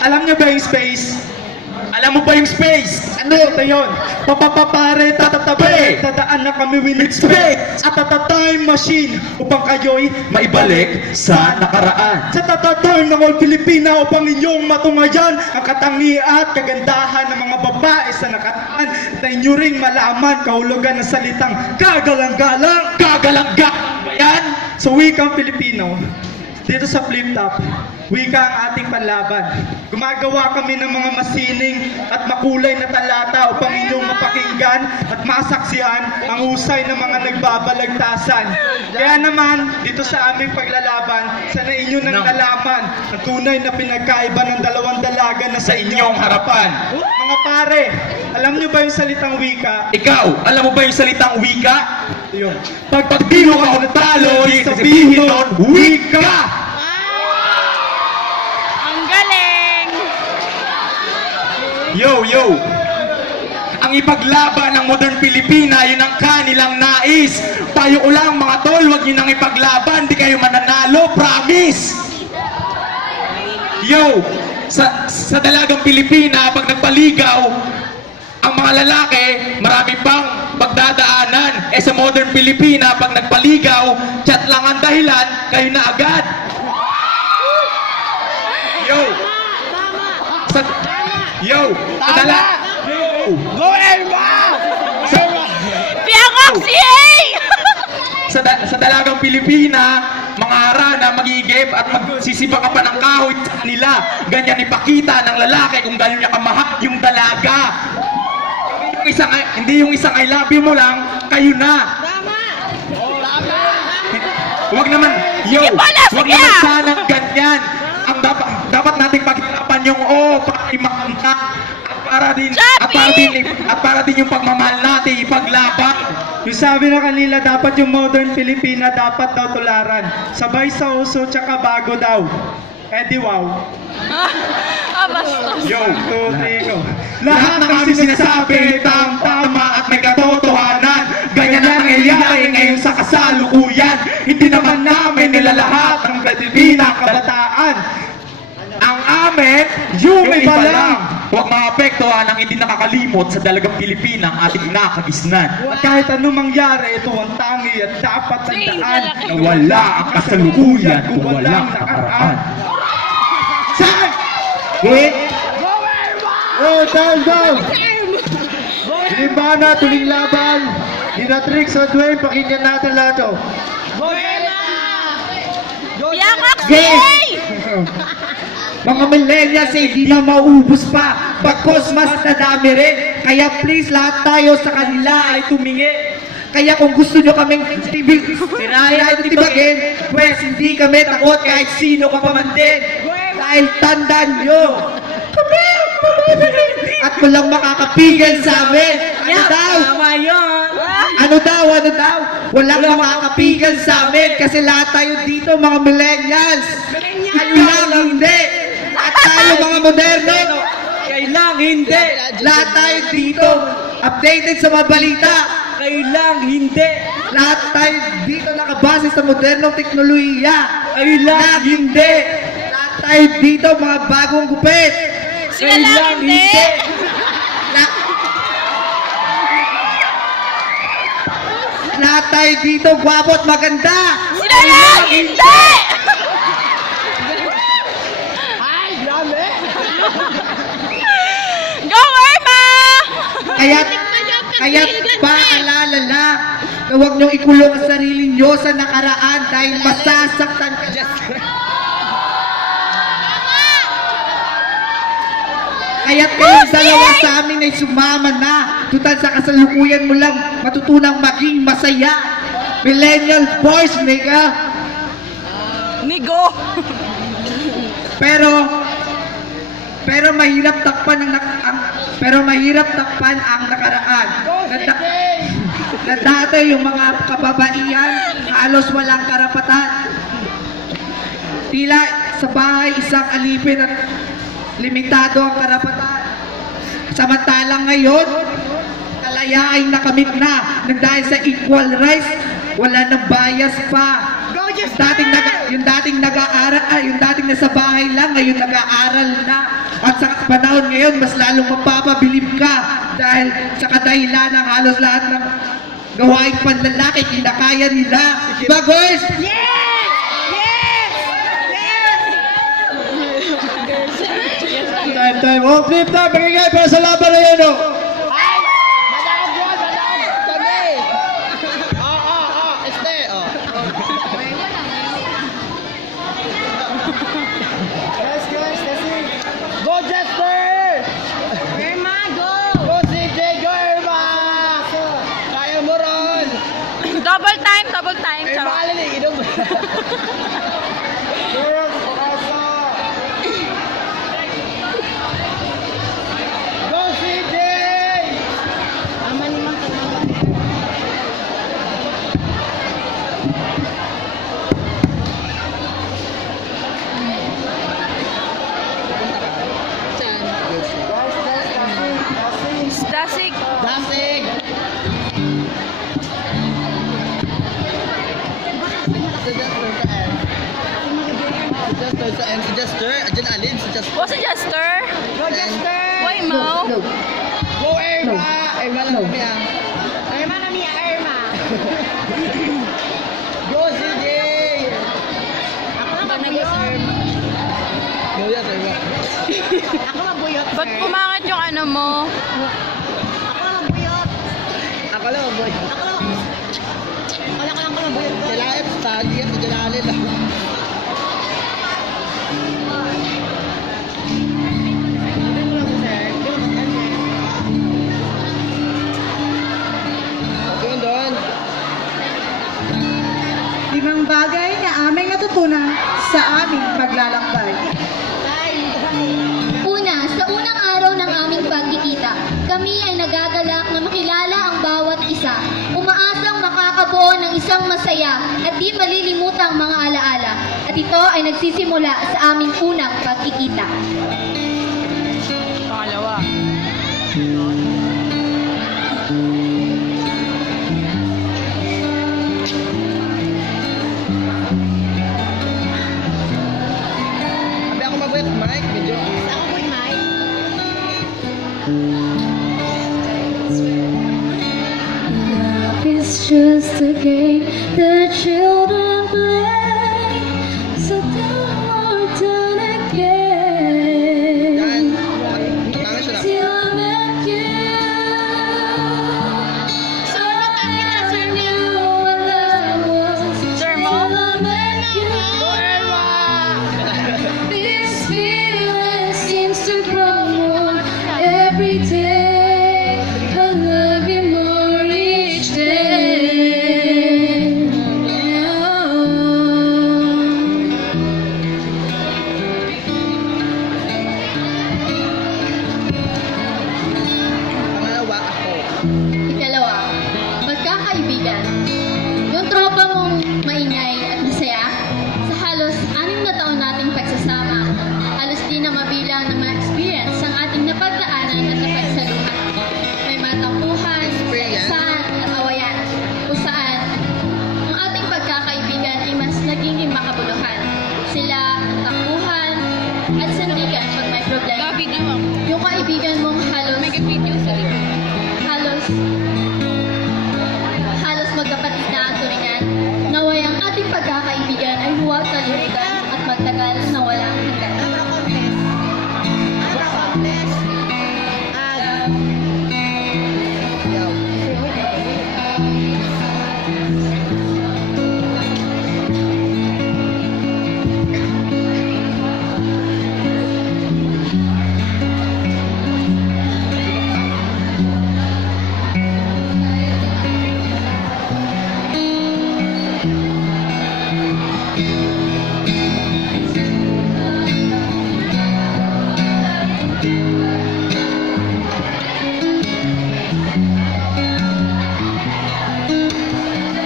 Alam niyo ba yung space? Alam mo ba yung space? Ano ito yun? Papapapare, tatatabi, tadaan na kami with space at time machine upang kayo'y Maibalik sa nakaraan. sa tatatime ng all Filipina upang inyong matungayan ang katangian at kagandahan ng mga babae sa nakaraan na inyo ring malaman kahulugan ng salitang kagalang-galang Kagalang-galang ba yan? sa wikang Filipino. Dito sa Flip Top, wika ang ating panlaban. Gumagawa kami ng mga masining at makulay na talata upang inyong mapakinggan at masaksihan ang husay ng mga nagbabalagtasan. Kaya naman, dito sa aming paglalaban, sana inyo nang nalaman ang tunay na pinagkaiba ng dalawang dalaga na Sa inyong harapan. Mga pare, alam niyo ba yung salitang wika? Ikaw, alam mo ba yung salitang wika? Yun. Pag pagpilo ka ng talo, sabihin nun, wika! Ang galing! Yo, yo! Ang ipaglaban ng modern Pilipina, yun ang kanilang nais. Payo ko lang mga tol, huwag nyo nang ipaglaban, di kayo mananalo, promise! Yo! Sa dalagang Pilipina, pag nagpaligaw, ang mga lalaki, marami pang pagdadaanan. Sa modern Pilipina, pag nagpaligaw, chat lang ang dahilan, kayo na agad. Yo! Sa, yo! Sa dala... Yo! Piyangak si Hey! Sa dalagang Pilipina, mga hara na magigib at magsisipa ka pa ng kahoy sa kanila. Ganyan ipakita ng lalaki kung gano'n niya kamahal yung dalaga. Hindi yung isang I love you mo lang, kayo na. Huwag naman, yo, Sige pala, huwag sige. naman sanang ganyan. Ang dapat nating paghirapan yung para imakanta at para din yung pagmamahal natin ipaglaban. Yung sabi na kanila, dapat yung modern Filipina dapat daw tularan. Sabay sa uso, tsaka bago daw. Eh di wow. Basta. Yo, 2, 3, go. lahat ng aming sinasabi tama at may katotohanan. Ganyan ang nangyayari ngayon sa kasalukuyan. Hindi naman namin nilalahat ng Pilipina kabataan. Ang amin, yung iba lang. Huwag maapektuhan ang hindi nakakalimot sa dalagang Pilipina ang ating nakagisnan. At kahit anong mangyari, ito ang tangi at dapat tandaan Na wala ang kasalukuyan kung walang nakaraan. Saan? Hit! Oh, down, down! Limbana, tuling laban. Dinatrix sa Dwayne, pakinggan natin lahat to. Piyangak si Hey! Mga millennials ay hindi na mauubos pa. Bagkos mas nadami rin. Kaya please lahat tayo sa kanila ay tumingi. Kaya kung gusto nyo kaming tibagin, pues hindi kami takot kahit sino ka pa man din. Dahil tandaan nyo, kami ang pamimili. At walang makakapigil sa amin. Ano daw? Ano daw? Walang makakapigil sa amin kasi lahat tayo dito mga millennials. Kayo lang hindi. At tayo mga moderno. Kayo lang hindi. Lahat tayo dito. Updated sa mga balita. Kayo lang hindi. Lahat tayo dito nakabase sa modernong teknolohiya. Kayo lang hindi. Lahat tayo dito mga bagong gupit. Sila lang hindi. Lahat tayo dito gwapo at maganda. Sila lang hindi! Go Irma! Kaya't paalala lang na huwag niyong ikulong ang sarili niyo sa nakaraan dahil masasaktan ka dyan. Kaya't kayong dalawa sa amin ay sumama na. Tutal sa kasalukuyan mo lang matutunang maging masaya. Millennial boys, nigga. Nigo! Pero mahirap takpan ang nakaraan. Na dati yung mga kababaihan halos walang karapatan. Tila sa bahay isang alipin at limitado ang karapatan. Samantalang ngayon, kalayaan nakamit na nang dahil sa equal rights, wala nang bias pa. Yung dating nag-aaral, yung dating nasa bahay lang, ngayon nag-aaral na. At sa panahon ngayon, mas lalong mapapabilib ka dahil sa kadahilan ng halos lahat ng gawaing panlalaki, kinakaya nila. Diba, girls? Time. Oh, flip top. Pakingay para sa laban na yan, oh. Go Jasper! Irma, go! Go CJ! Go Irma! Kaya mo ron! Double time. Irma, Charot. alilig! Inom mo! Girls, Asa! Go CJ! Dasig. Dasig! Si Jester, Adyan Alin, si Jester. O si Jester? Go Jester! Why mo? Go Irma! Irma lang kami ah. Irma na niya, Irma. Go CJ! Ako na mag-buyot. Go yes, Irma. Ako mag-buyot, Ba't pumangat yung ano mo? Ako lang, boy. Kailangan tagi at Adyan Alin lang. Doon. Limang bagay na aming natutunan sa aming paglalakbay. Una, sa unang araw ng aming pagkikita, kami ay nagagalak na makilala ang bawat isa. Umaasang makakabuo ng isang masaya at di malilimutang mga alaala. At ito ay nagsisimula sa aming unang pagkikita. Pangalawa. Sabi ako mabuyat, Mike. Medyo. Love is just a game the children play. So don't hold on Yan. again. Tangan siya na. Till I met you. So I knew what love was. Sir Till mo? I met you. This feeling seems to grow more every day. I love you more each day. Pangalawa, ako. Ikalawa, magkakaibigan. Yung tropa mong maingay at masaya, sa halos 6 na taon nating pagsasama, halos di na mabilang ng mga experience ang ating napagdaanan at napagsaluhan. May matampuhan, saan at awayan, kung saan ang ating pagkakaibigan ay mas nagiging makabuluhan. Sila ang takbuhan at sandigan pag may problema. Yung kaibigan mong halos magkapatid na ang turingan, naway ang ating pagkakaibigan ay huwag kalimutan at magtagal na walang hanggan.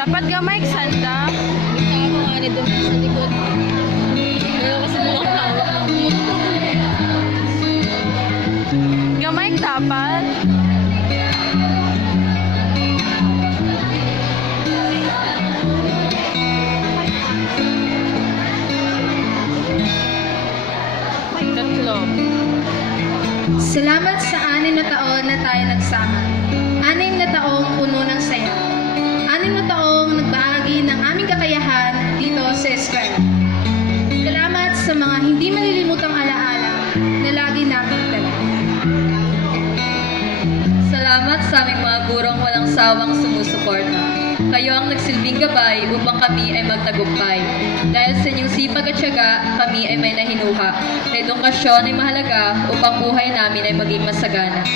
Dapat gamay sanda. Ako nga rin doon sa likod. Pero kasi lang hawak. Gamay dapat. Tatlo. Salamat sa 6 na taon na tayo nagsama. 6 na taong puno ng saya. 6 na taong nagbahagi ng aming kakayahan dito sa eskwela. Salamat sa mga hindi malilimutang alaala na lagi naming dala. Salamat sa aming mga gurong walang sawang sumusuporta. Kayo ang nagsilbing gabay upang kami ay magtagumpay. Dahil sa inyong sipag at tiyaga, kami ay may nahinuha. Na edukasyon ay mahalaga upang buhay namin ay maging masagana.